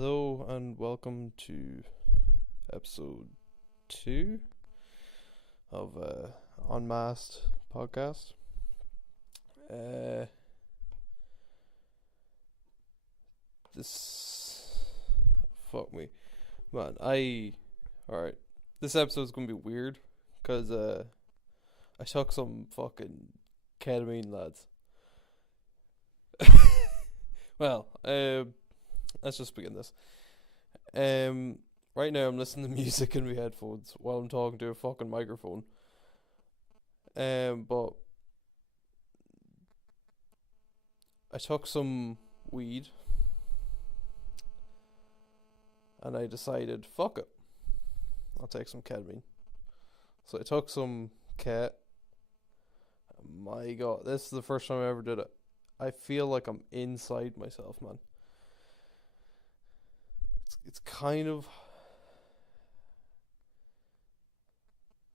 Hello and welcome to episode 2 of Unmasked podcast. This fuck me, man. Alright. This episode's gonna be weird because I took some fucking ketamine, lads. Well, let's just begin this. Right now I'm listening to music in my headphones while I'm talking to a fucking microphone. But I took some weed and I decided, fuck it, I'll take some ketamine. So I took some ket. My God, this is the first time I ever did it. I feel like I'm inside myself, man. It's kind of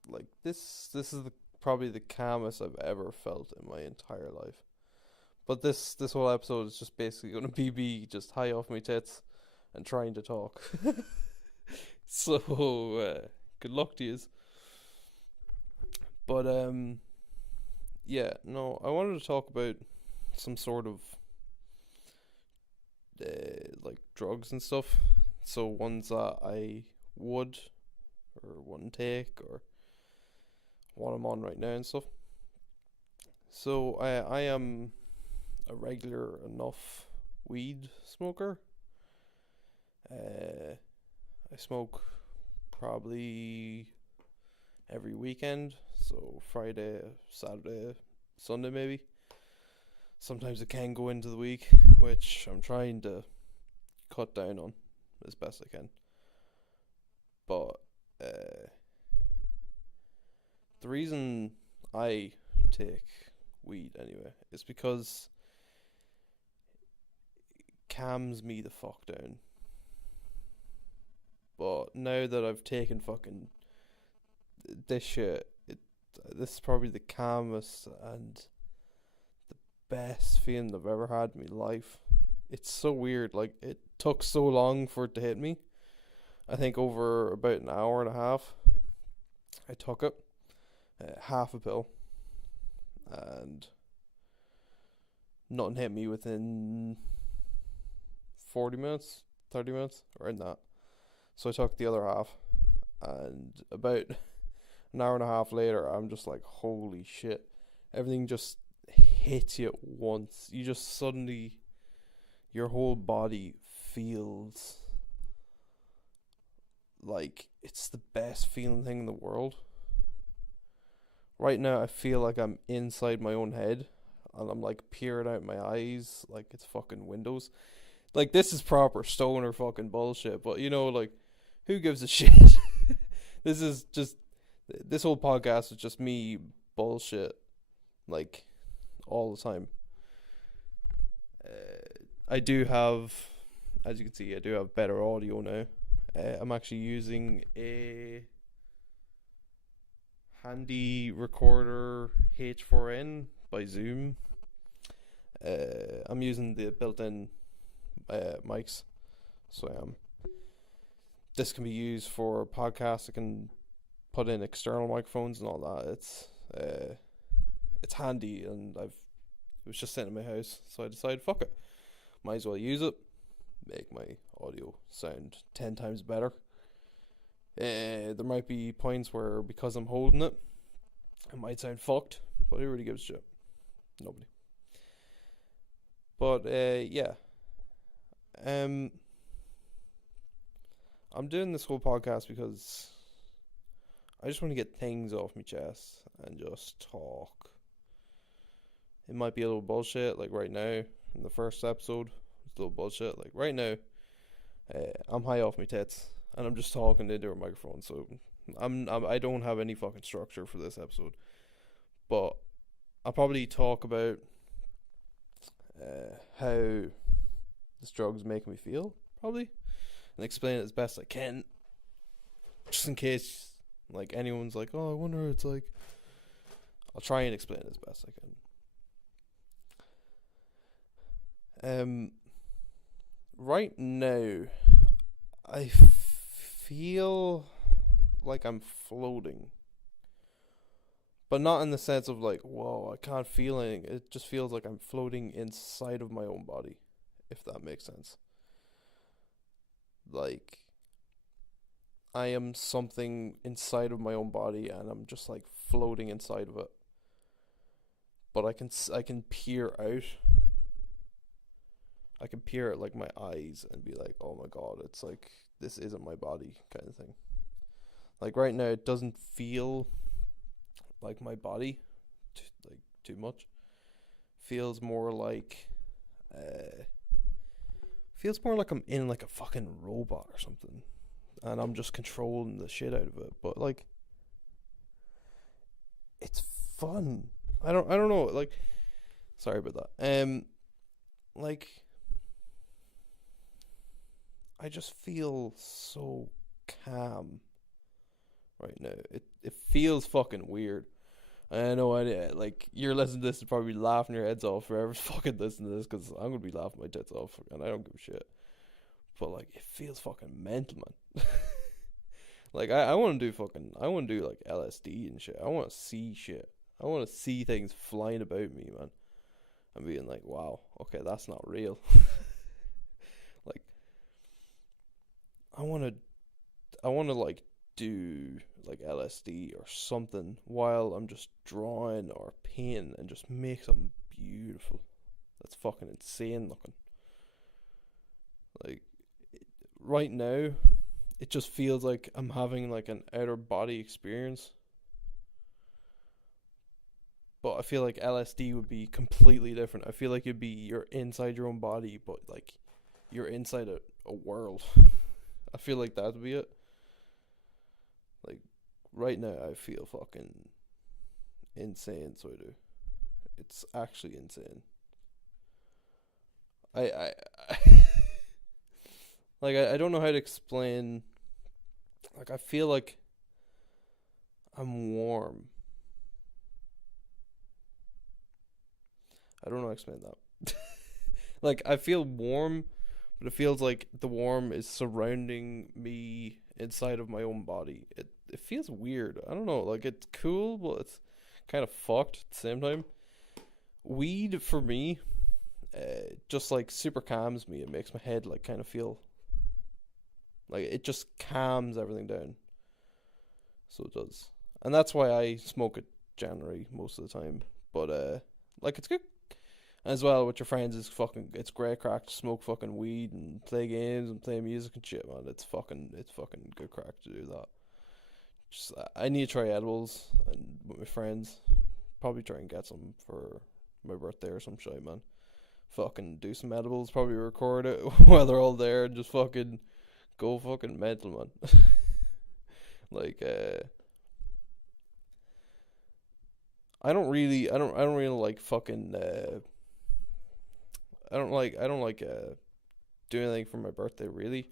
like this. This is probably the calmest I've ever felt in my entire life. But this whole episode is just basically going to be me just high off my tits and trying to talk. So good luck to yous. But yeah, no, I wanted to talk about some sort of like drugs and stuff. So ones that I would or wouldn't take, or what I'm on right now and stuff. So I am a regular enough weed smoker. I smoke probably every weekend, so Friday, Saturday, Sunday maybe. Sometimes it can go into the week, which I'm trying to cut down on as best I can. But the reason I take weed anyway is because it calms me the fuck down. But now that I've taken fucking this shit, this is probably the calmest and the best feeling I've ever had in my life. It's so weird. Like, it took so long for it to hit me. I think over about an hour and a half I took it, half a pill, and nothing hit me within 40 minutes, 30 minutes, around that. So I took the other half, and about an hour and a half later I'm just like, holy shit, everything just hits you at once. You just suddenly, your whole body feels like it's the best feeling thing in the world. Right now I feel like I'm inside my own head and I'm like peering out my eyes like it's fucking windows. Like, this is proper stoner fucking bullshit, but you know, like, who gives a shit? This whole podcast is just me bullshit, like, all the time. I do have, as you can see, I do have better audio now. I'm actually using a handy recorder H4n by Zoom. I'm using the built-in mics, so this can be used for podcasts. I can put in external microphones and all that. It's handy, and it was just sitting in my house, so I decided, fuck it, might as well use it, make my audio sound 10 times better. There might be points where, because I'm holding it, it might sound fucked, but who really gives a shit? Nobody. But yeah, I'm doing this whole podcast because I just want to get things off my chest and just talk. It might be a little bullshit, like right now in the first episode. It's a little bullshit. Like right now, I'm high off my tits and I'm just talking into a microphone. So I don't have any fucking structure for this episode, but I'll probably talk about how this drug's making me feel, probably, and explain it as best I can, just in case like anyone's like, oh, I wonder. It's like, I'll try and explain it as best I can. Right now I feel like I'm floating, but not in the sense of like, whoa, I can't feel anything. It just feels like I'm floating inside of my own body, if that makes sense. Like I am something inside of my own body, and I'm just like floating inside of it. But I can peer out. I can peer at like my eyes and be like, oh my god, it's like this isn't my body kind of thing. Like right now, it doesn't feel like my body, like too much. Feels more like, uh, feels more like I'm in like a fucking robot or something, and I'm just controlling the shit out of it. But like, it's fun. I don't know. Like, sorry about that. Like, I just feel so calm right now. It feels fucking weird. I know, like you're listening to this and probably laughing your heads off forever. Fucking listen to this because I'm gonna be laughing my tits off, and I don't give a shit. But like, it feels fucking mental, man. Like I want to do I want to do like LSD and shit. I want to see shit. I want to see things flying about me, man. And being like, wow, okay, that's not real. Like, I want to like do like LSD or something while I'm just drawing or painting and just make something beautiful. That's fucking insane looking. Like right now, it just feels like I'm having like an outer body experience. But I feel like LSD would be completely different. I feel like you'd be you're inside your own body, but like you're inside a world. I feel like that'd be it. Like right now, I feel fucking insane. So I do. It's actually insane. I like I don't know how to explain. Like I feel like I'm warm. I don't know how to explain that. Like I feel warm, but it feels like the warm is surrounding me inside of my own body. It feels weird. I don't know. Like it's cool, but it's kind of fucked at the same time. Weed for me, just like super calms me. It makes my head like kind of feel like it just calms everything down. So it does, and that's why I smoke it January most of the time. But like it's good as well with your friends. Is fucking it's great crack to smoke fucking weed and play games and play music and shit, man. It's fucking good crack to do that. Just I need to try edibles and with my friends. Probably try and get some for my birthday or some shit, man. Fucking do some edibles. Probably record it while they're all there and just fucking go fucking mental, man. Like I don't really like fucking I don't like do anything for my birthday really.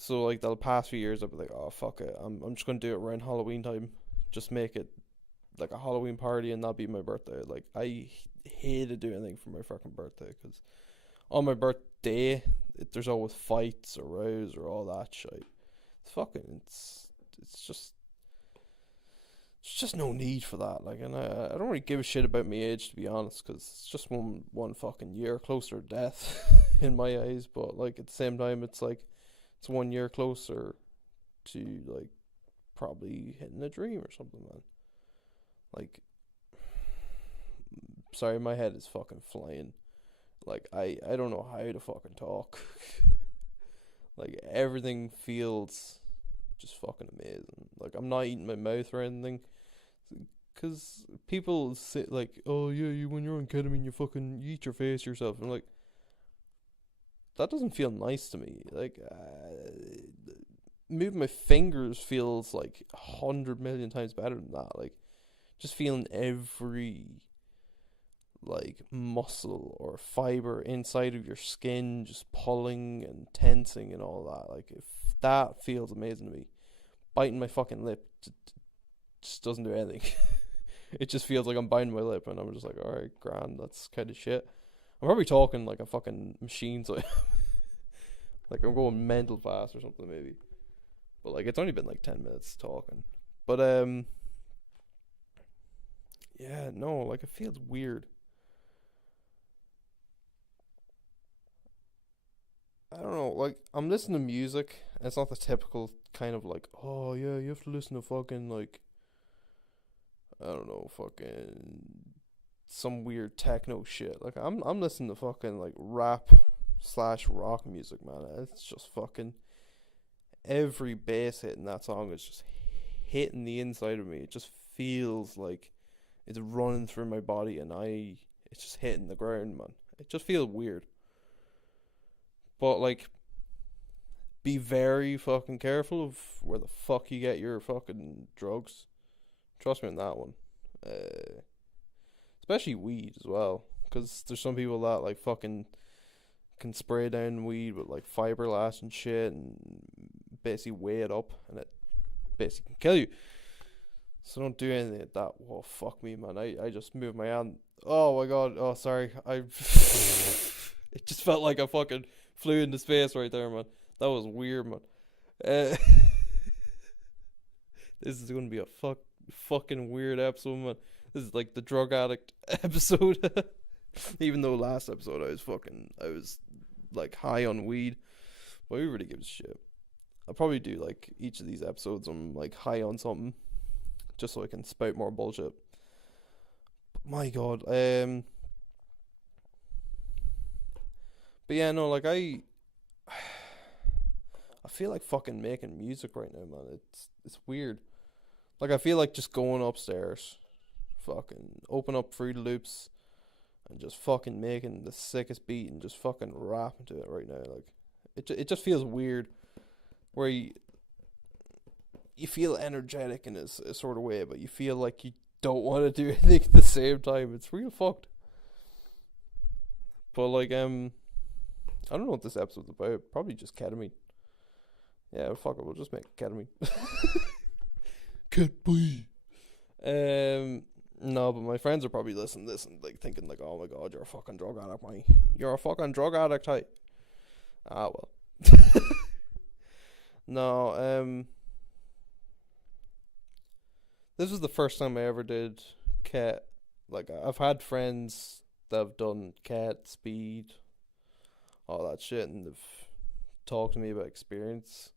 So like the past few years I've been like, oh fuck it, I'm just gonna do it around Halloween time. Just make it like a Halloween party and that be my birthday. Like I hated doing anything for my fucking birthday because on my birthday there's always fights or rows or all that shit. It's fucking it's just there's just no need for that. Like, and I don't really give a shit about my age to be honest, because it's just one fucking year closer to death in my eyes. But like at the same time, it's like it's 1 year closer to like probably hitting a dream or something, man. Like, sorry, my head is fucking flying. Like I don't know how to fucking talk. Like everything feels just fucking amazing. Like I'm not eating my mouth or anything. Cause people say like, oh yeah, you when you're on ketamine, you eat your face yourself. And like, that doesn't feel nice to me. Like, moving my fingers feels like 100 million times better than that. Like, just feeling every like muscle or fiber inside of your skin just pulling and tensing and all that. Like, if that feels amazing to me, biting my fucking lip just doesn't do anything. It just feels like I'm biting my lip, and I'm just like, alright, grand, that's kind of shit. I'm probably talking like a fucking machine, so Like I'm going mental fast or something maybe. But like it's only been like 10 minutes talking. But yeah, no, like it feels weird. I don't know, like I'm listening to music. And it's not the typical kind of like, oh yeah, you have to listen to fucking like I don't know, fucking some weird techno shit. Like I'm listening to fucking like rap slash rock music, man. It's just fucking every bass hit in that song is just hitting the inside of me. It just feels like it's running through my body, and it's just hitting the ground, man. It just feels weird. But like, be very fucking careful of where the fuck you get your fucking drugs. Trust me on that one. Uh, Especially weed as well, because there's some people that like fucking can spray down weed with like fiberglass and shit, and basically weigh it up, and it basically can kill you. So don't do anything like that. Oh fuck me, man. I just moved my hand. Oh my god. Oh sorry. It just felt like I fucking flew into space right there, man. That was weird, man. Uh, this is gonna be a fucking weird episode, man. This is like the drug addict episode. Even though last episode I was like high on weed, but who really gives a shit? I'll probably do like each of these episodes I'm like high on something, just so I can spout more bullshit. But my god, but yeah, no, like I feel like fucking making music right now, man. It's weird. Like I feel like just going upstairs, fucking open up Fruity Loops, and just fucking making the sickest beat and just fucking rapping to it right now. Like it just feels weird, where you feel energetic in a sort of way, but you feel like you don't want to do anything at the same time. It's real fucked. But like I don't know what this episode's about. Probably just ketamine. Yeah, fuck it. We'll just make ketamine. Ketamine. No, but my friends are probably listening to this and like thinking like, oh my god, you're a fucking drug addict, mate. You're a fucking drug addict, hey. Ah well. No, this was the first time I ever did ket. Like I've had friends that have done ket, speed, all that shit, and they've talked to me about experience.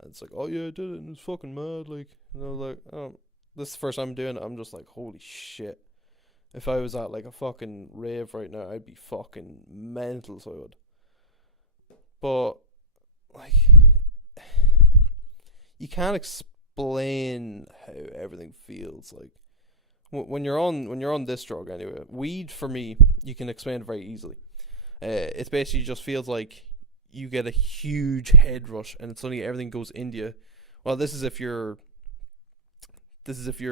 And it's like, oh yeah, I did it, and it's fucking mad. Like, and I was like, oh, this is the first time I'm doing it. I'm just like, holy shit. If I was at like a fucking rave right now, I'd be fucking mental. So I would. But like, you can't explain how everything feels. Like when you're on this drug anyway, weed for me, you can explain it very easily. It basically just feels like you get a huge head rush, and suddenly everything goes into you. Well, this is if you're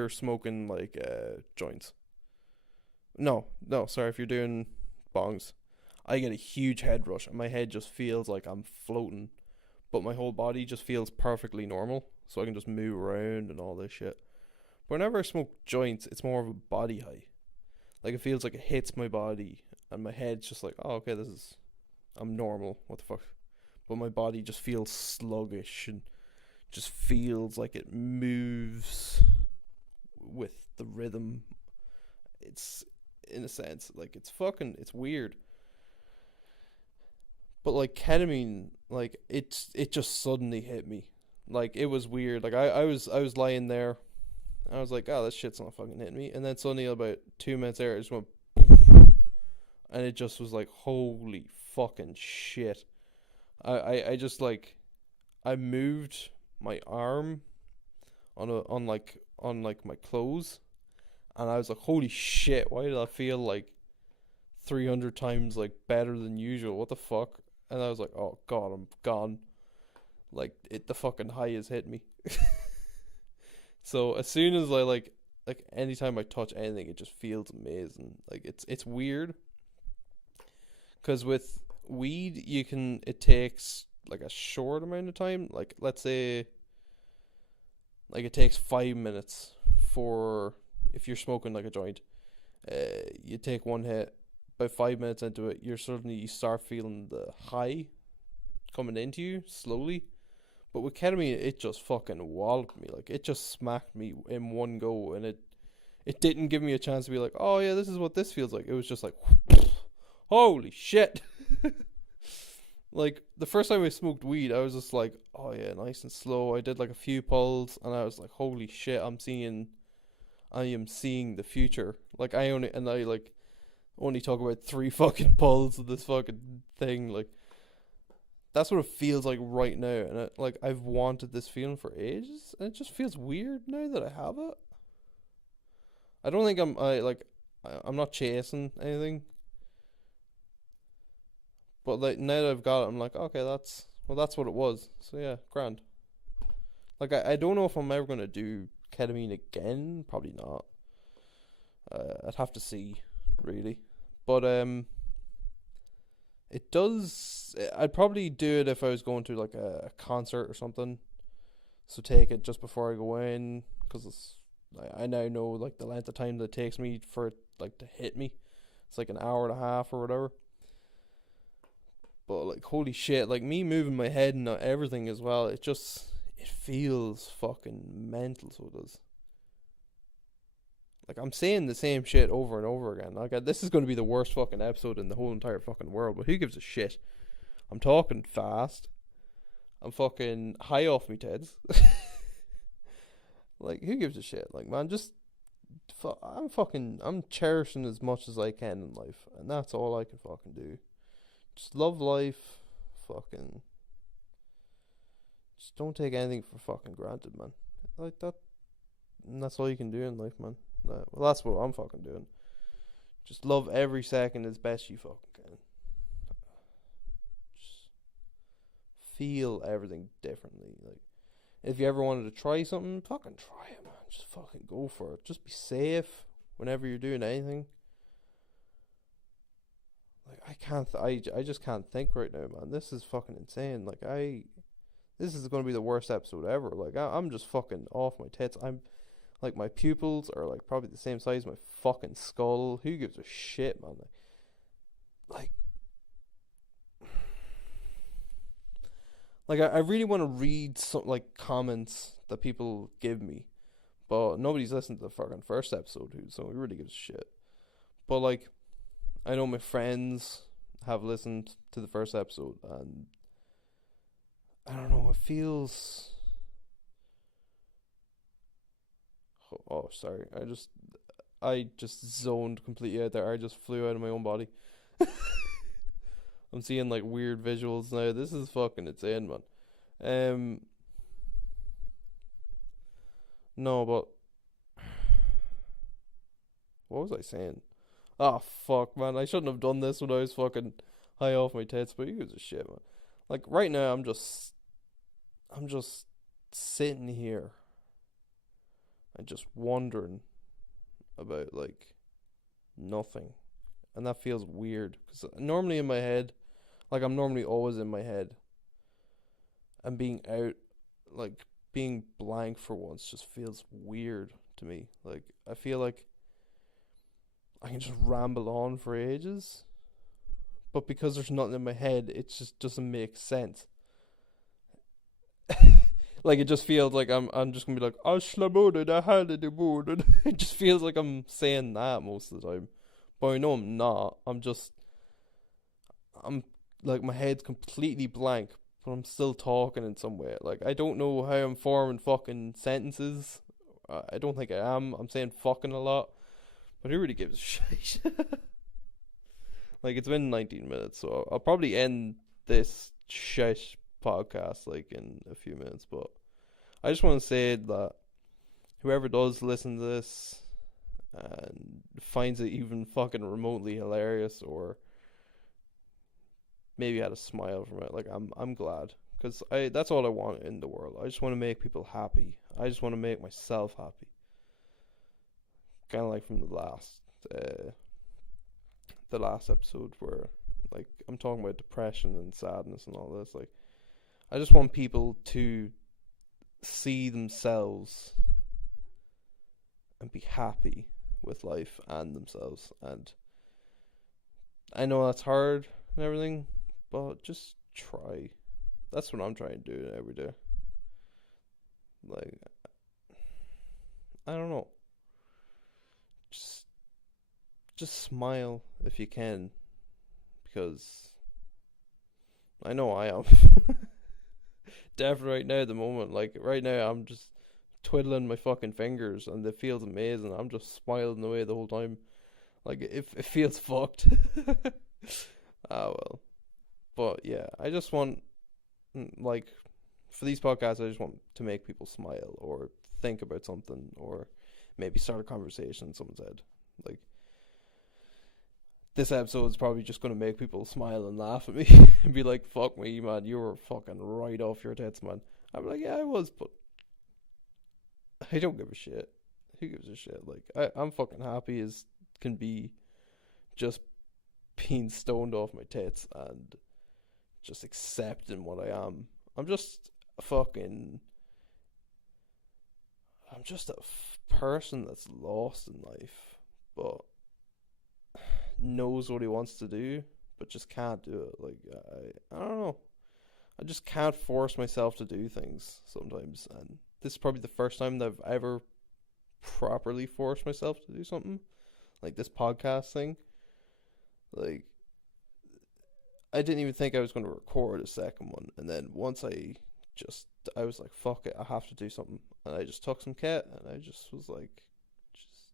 smoking like joints. No, sorry, if you're doing bongs. I get a huge head rush, and my head just feels like I'm floating, but my whole body just feels perfectly normal, so I can just move around and all this shit. But whenever I smoke joints, it's more of a body high. Like it feels like it hits my body, and my head's just like, oh, okay, I'm normal. What the fuck? But my body just feels sluggish and just feels like it moves with the rhythm. It's in a sense like it's weird. But like ketamine, like it just suddenly hit me. Like it was weird. Like I was lying there. I was like, oh, this shit's not fucking hitting me. And then suddenly about 2 minutes later, it just went, and it just was like, holy fucking shit. I just like, I moved my arm on like my clothes, and I was like, holy shit, why did I feel like 300 times like better than usual? What the fuck? And I was like, oh god, I'm gone. Like the fucking high has hit me. So as soon as I like anytime I touch anything, it just feels amazing. Like it's weird, because with weed it takes like a short amount of time. Like let's say like it takes 5 minutes for, if you're smoking like a joint, you take one hit. About 5 minutes into it, you start feeling the high coming into you slowly. But with ketamine, it just fucking walloped me. Like, it just smacked me in one go, and it didn't give me a chance to be like, oh yeah, this is what this feels like. It was just like, holy shit. Like, the first time I smoked weed, I was just like, oh yeah, nice and slow. I did like a few pulls, and I was like, holy shit, I am seeing the future. Like, I like only talk about 3 fucking pulls of this fucking thing. Like, that's what it feels like right now, and like, I've wanted this feeling for ages, and it just feels weird now that I have it. I don't think I'm not chasing anything, but like, now that I've got it, I'm like, okay, that's what it was. So yeah, grand. Like, I don't know if I'm ever gonna do ketamine again. Probably not. I'd have to see, really. But it does. I'd probably do it if I was going to like a concert or something. So take it just before I go in, because I now know like the length of time that it takes me for it like to hit me. It's like an hour and a half or whatever. But like, holy shit, like, me moving my head and everything as well, it feels fucking mental. So it does. Like, I'm saying the same shit over and over again. Like, this is going to be the worst fucking episode in the whole entire fucking world, but who gives a shit? I'm talking fast. I'm fucking high off me teds. Like, who gives a shit? Like, man, I'm cherishing as much as I can in life, and that's all I can fucking do. Just love life. Fucking. Just don't take anything for fucking granted, man. Like that. And that's all you can do in life, man. Well, that's what I'm fucking doing. Just love every second as best you fucking can. Just feel everything differently. Like, if you ever wanted to try something, fucking try it, man. Just fucking go for it. Just be safe whenever you're doing anything. Like, I just can't think right now, man. This is fucking insane. Like, this is going to be the worst episode ever. Like, I'm just fucking off my tits. I'm like, my pupils are like probably the same size as my fucking skull. Who gives a shit, man? Like I really want to read some like comments that people give me, but nobody's listened to the fucking first episode, so it really gives a shit. But like, I know my friends have listened to the first episode, and I don't know, it feels. Oh, sorry. I just zoned completely out there. I just flew out of my own body. I'm seeing like weird visuals now. This is fucking insane, man. No, but what was I saying? Ah, fuck, man. I shouldn't have done this when I was fucking high off my tits. But who gives a shit, man? Like, right now, I'm just sitting here and just wondering about like nothing, and that feels weird because normally in my head, like, I'm normally always in my head, and being blank for once just feels weird to me. Like, I feel like I can just ramble on for ages, but because there's nothing in my head, it just doesn't make sense. Like, it just feels like I'm just gonna be like, Ashlamoda da halidiboda. It just feels like I'm saying that most of the time. But I know I'm not. I'm like, my head's completely blank, but I'm still talking in some way. Like, I don't know how I'm forming fucking sentences. I don't think I am. I'm saying fucking a lot. But who really gives a shit? Like, it's been 19 minutes, so I'll probably end this shit podcast like in a few minutes. But I just want to say that whoever does listen to this and finds it even fucking remotely hilarious, or maybe had a smile from it, like, I'm glad, because I that's all I want in the world. I just want to make people happy. I just want to make myself happy. Kind of like from the last episode where, like, I'm talking about depression and sadness and all this. Like, I just want people to see themselves and be happy with life and themselves. And I know that's hard and everything, but just try. That's what I'm trying to do every day. Like, I don't know. Just just smile if you can, because I know I am. Definitely right now at the moment. Like right now I'm just twiddling my fucking fingers and it feels amazing. I'm just smiling away the whole time. Like it feels fucked. Ah well. But yeah, I just want like for these podcasts I just want to make people smile or think about something or maybe start a conversation in someone's head. Like this episode is probably just gonna make people smile and laugh at me and be like, "Fuck me, man, you were fucking right off your tits, man." I'm like, "Yeah, I was, but I don't give a shit. Who gives a shit?" Like, I'm fucking happy as can be, just being stoned off my tits and just accepting what I am. I'm just a fucking. I'm just a person that's lost in life, but knows what he wants to do, but just can't do it. Like I don't know. I just can't force myself to do things sometimes, and this is probably the first time that I've ever properly forced myself to do something like this podcast thing. Like I didn't even think I was going to record a second one, and then once I was like, fuck it, I have to do something, and I just took some kit, and I just was like, just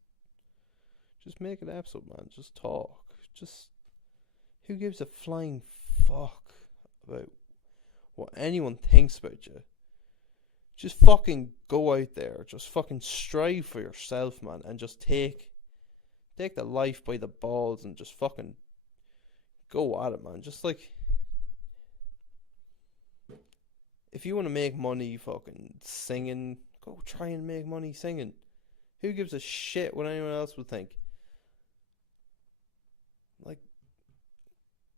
just make an episode, man. Just talk. Just who gives a flying fuck about what anyone thinks about you? Just fucking go out there. Just fucking strive for yourself, man, and just take the life by the balls and just fucking go at it, man. Just like if you want to make money fucking singing, go try and make money singing. Who gives a shit what anyone else would think? Like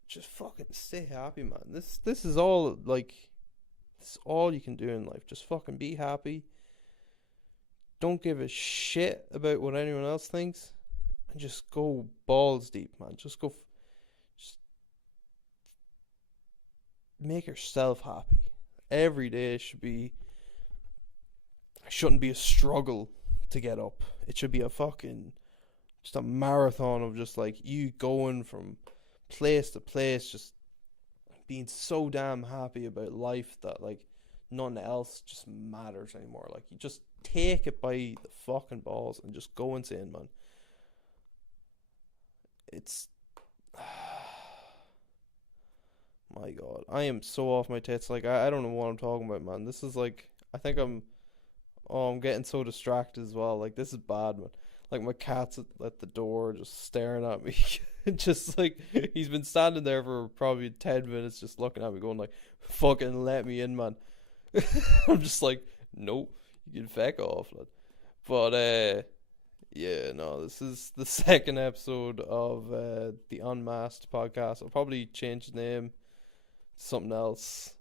just fucking stay happy, man. This is all like this is all you can do in life. Just fucking be happy. Don't give a shit about what anyone else thinks, and just go balls deep, man. Just make yourself happy. Every day shouldn't be a struggle to get up. It should be a fucking just a marathon of just like you going from place to place, just being so damn happy about life that like nothing else just matters anymore. Like you just take it by the fucking balls and just go insane, man. It's my god, I am so off my tits. Like I don't know what I'm talking about, man. This is like I think I'm getting so distracted as well. Like this is bad, man. Like my cat's at the door just staring at me. Just like he's been standing there for probably 10 minutes just looking at me going like fucking let me in, man. I'm just like nope, you can feck off, lad. But yeah, no, this is the second episode of the Unmasked podcast. I'll probably change the name to something else.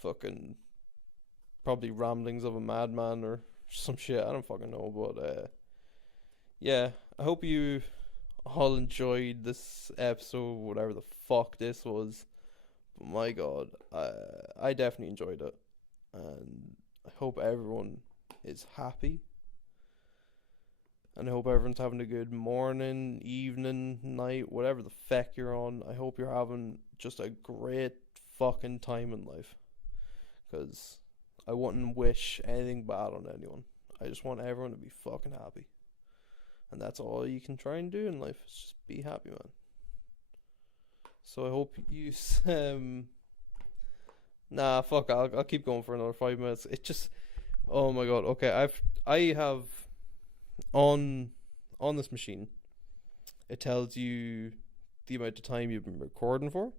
Fucking probably Ramblings of a Madman or some shit. I don't fucking know, but yeah, I hope you all enjoyed this episode, whatever the fuck this was. But my god, I definitely enjoyed it, and I hope everyone is happy, and I hope everyone's having a good morning, evening, night, whatever the feck you're on. I hope you're having just a great fucking time in life, because I wouldn't wish anything bad on anyone. I just want everyone to be fucking happy. And that's all you can try and do in life. Is just be happy, man. So I hope you nah, fuck, I'll keep going for another 5 minutes. It just oh my god. Okay, I have on this machine, it tells you the amount of time you've been recording for.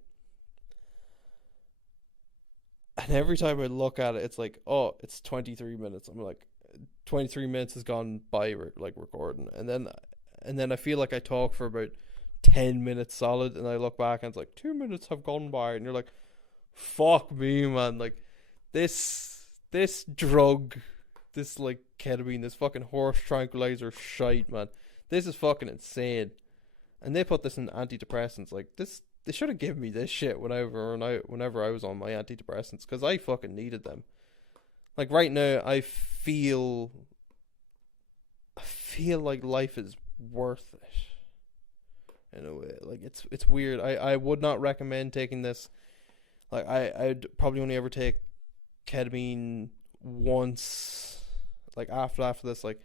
And every time I look at it, it's like, oh, it's 23 minutes. I'm like, 23 minutes has gone by, like, recording. And then I feel like I talk for about 10 minutes solid, and I look back and it's like, 2 minutes have gone by. And you're like, fuck me, man. Like, this drug, this, like, ketamine, this fucking horse tranquilizer shite, man. This is fucking insane. And they put this in antidepressants. Like, this they should have given me this shit whenever I was on my antidepressants, because I fucking needed them. Like right now, I feel like life is worth it in a way. Like it's weird. I would not recommend taking this. Like I'd probably only ever take ketamine once. Like after this, like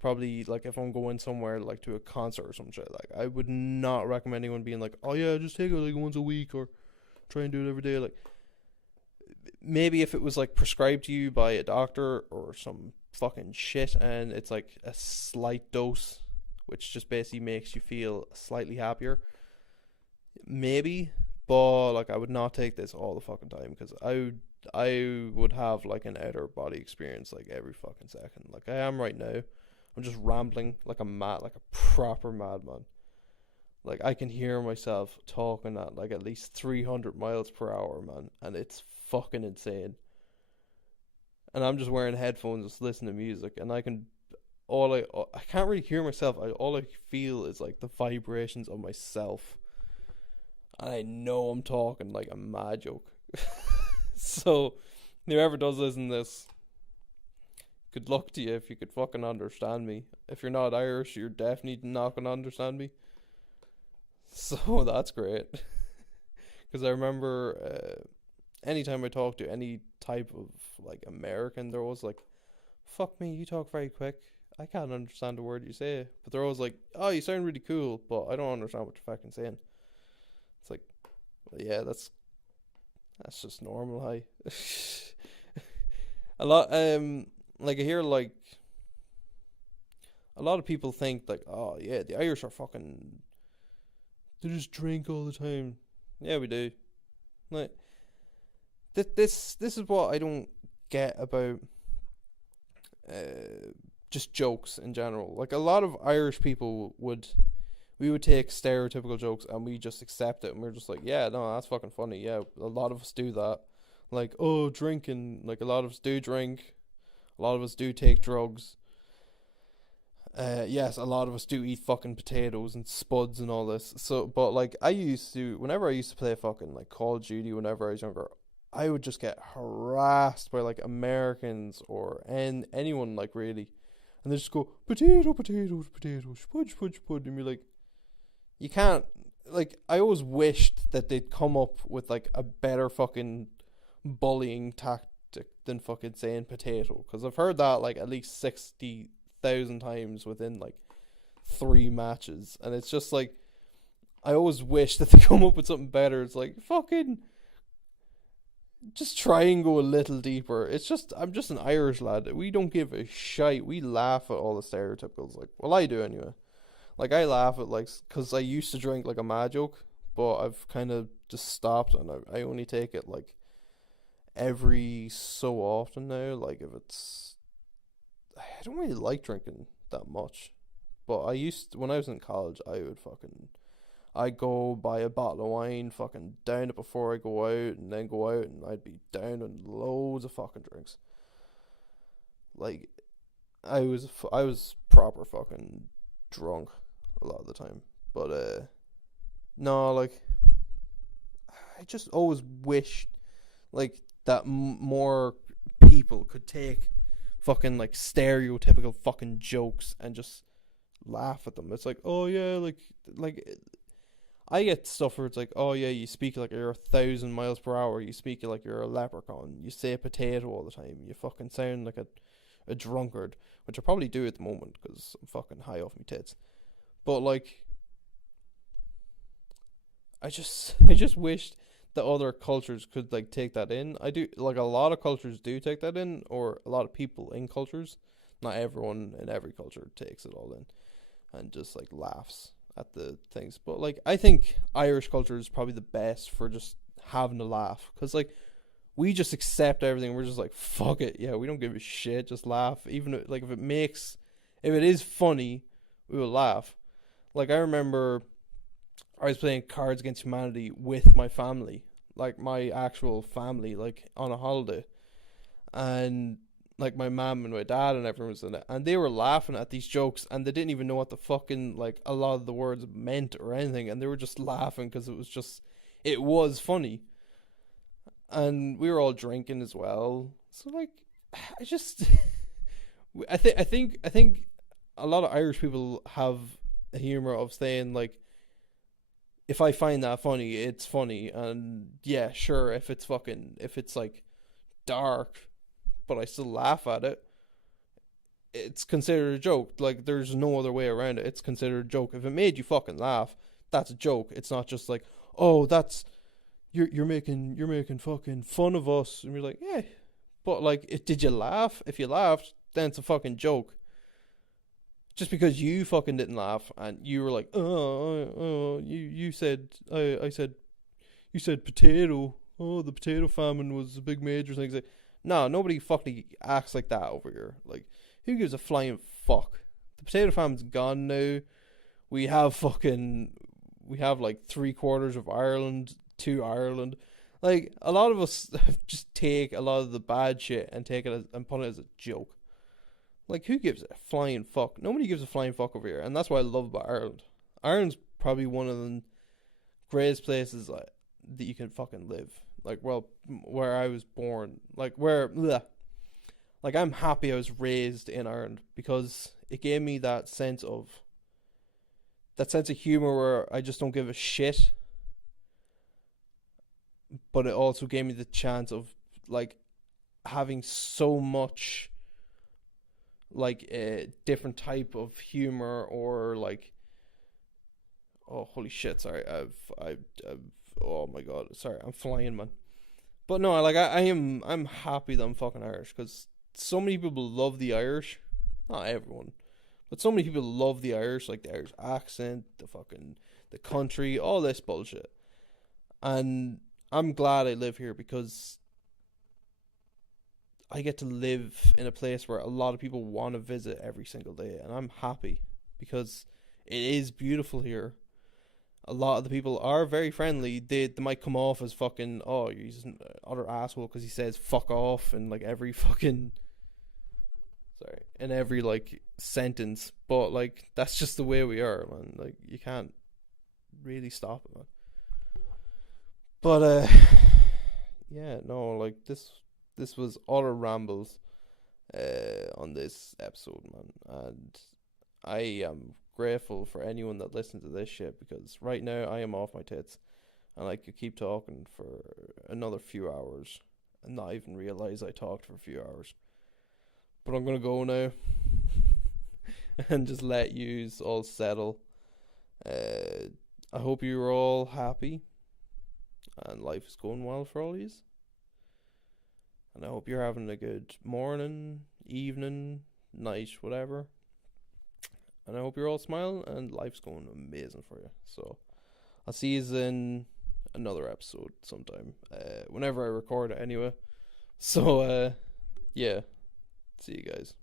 probably like if I'm going somewhere like to a concert or some shit. Like I would not recommend anyone being like, oh yeah, just take it like once a week or try and do it every day. Like maybe if it was like prescribed to you by a doctor or some fucking shit and it's like a slight dose which just basically makes you feel slightly happier, maybe. But like I would not take this all the fucking time, because I would have like an outer body experience like every fucking second, like I am right now. I'm just rambling like a proper madman. Like I can hear myself talking at least 300 miles per hour, man, and it's fucking insane. And I'm just wearing headphones, just listening to music, and I can't really hear myself. All I feel is like the vibrations of myself, and I know I'm talking like a mad joke. So, whoever does listen to this, good luck to you if you could fucking understand me. If you're not Irish, you're definitely not gonna understand me. So that's great. Because I remember anytime I talk to any type of like American, they're always like, fuck me, you talk very quick. I can't understand a word you say. But they're always like, oh, you sound really cool, but I don't understand what you're fucking saying. It's like, well, yeah, that's just normal, hi. A lot, like I hear like, a lot of people think like, oh yeah, the Irish are fucking, they just drink all the time. Yeah, we do. Like, this is what I don't get about just jokes in general. Like a lot of Irish people we would take stereotypical jokes and we just accept it, and we're just like, yeah, no, that's fucking funny. Yeah, a lot of us do that. Like, oh, drinking. Like a lot of us do drink. A lot of us do take drugs. Yes, a lot of us do eat fucking potatoes and spuds and all this. So, but like, whenever I used to play fucking like Call of Duty whenever I was younger, I would just get harassed by like Americans or anyone like really, and they just go potato, potato, potato, spud, spud, spud, and be like, you can't. Like, I always wished that they'd come up with like a better fucking bullying tactic than fucking saying potato, because I've heard that like at least 60,000 times within like 3 matches, and it's just like, I always wish that they come up with something better. It's like, fucking just try and go a little deeper. It's just, I'm just an Irish lad. We don't give a shite. We laugh at all the stereotypicals. Like, well, I do anyway. Like, I laugh at, like, because I used to drink like a mad joke, but I've kind of just stopped, and I only take it like every so often now. Like, if it's, I don't really like drinking that much, but when I was in college, I'd go buy a bottle of wine, fucking down it before I go out, and then go out, and I'd be down on loads of fucking drinks. Like, I was proper fucking drunk a lot of the time. But, no, like, I just always wished, like, that more people could take fucking, like, stereotypical fucking jokes and just laugh at them. It's like, oh yeah, like, I get stuff where it's like, oh yeah, you speak like you're 1,000 miles per hour. You speak like you're a leprechaun. You say potato all the time. You fucking sound like a drunkard, which I probably do at the moment because I'm fucking high off my tits. But like, I just wished that other cultures could like take that in. I do, like, a lot of cultures do take that in, or a lot of people in cultures. Not everyone in every culture takes it all in and just like laughs at the things. But like, I think Irish culture is probably the best for just having a laugh, because like, we just accept everything. We're just like, fuck it, yeah, we don't give a shit, just laugh. Even if, like, if it is funny, we will laugh. Like, I remember I was playing Cards Against Humanity with my family, like my actual family, like on a holiday, and like my mum and my dad and everyone was in it, and they were laughing at these jokes, and they didn't even know what the fucking, like, a lot of the words meant or anything, and they were just laughing because it was funny, and we were all drinking as well. So like, I just, I think a lot of Irish people have a humor of saying like, if I find that funny, it's funny, and yeah, sure, if it's like dark, but I still laugh at it, it's considered a joke. Like, there's no other way around it. It's considered a joke. If it made you fucking laugh, that's a joke. It's not just like, oh, that's you're making fucking fun of us, and you're like, yeah, but like, did you laugh? If you laughed, then it's a fucking joke. Just because you fucking didn't laugh and you were like, you said, I said, you said potato. Oh, the potato famine was a big major thing. Like, no, nobody fucking acts like that over here. Like, who gives a flying fuck? The potato famine's gone now. We have fucking, we have like 3/4 of Ireland to Ireland. Like, a lot of us just take a lot of the bad shit and take it as, and put it as a joke. Like, who gives a flying fuck? Nobody gives a flying fuck over here, and that's what I love about Ireland. Ireland's probably one of the greatest places that you can fucking live. Like, well, where I was born, like where, bleh. Like, I'm happy I was raised in Ireland because it gave me that sense of humor where I just don't give a shit, but it also gave me the chance of like having so much like a different type of humor or like, oh holy shit, sorry, I've oh my god, sorry, I'm flying, man. But no, like I'm happy that I'm fucking Irish because so many people love the Irish, not everyone, but so many people love the Irish, like the Irish accent, the country, all this bullshit, and I'm glad I live here because I get to live in a place where a lot of people want to visit every single day, and I'm happy because it is beautiful here. A lot of the people are very friendly. They might come off as fucking, oh, he's an utter asshole because he says fuck off in like every fucking, sorry, in every like sentence, but like that's just the way we are, man. Like, you can't really stop it, man. But yeah, no, like this was utter rambles on this episode, man, and I am grateful for anyone that listens to this shit because right now I am off my tits and I could keep talking for another few hours and not even realize I talked for a few hours. But I'm gonna go now and just let yous all settle. I hope you're all happy and life is going well for all yous. And I hope you're having a good morning, evening, night, whatever. And I hope you're all smiling and life's going amazing for you. So I'll see you in another episode sometime. Whenever I record it anyway. So yeah. See you guys.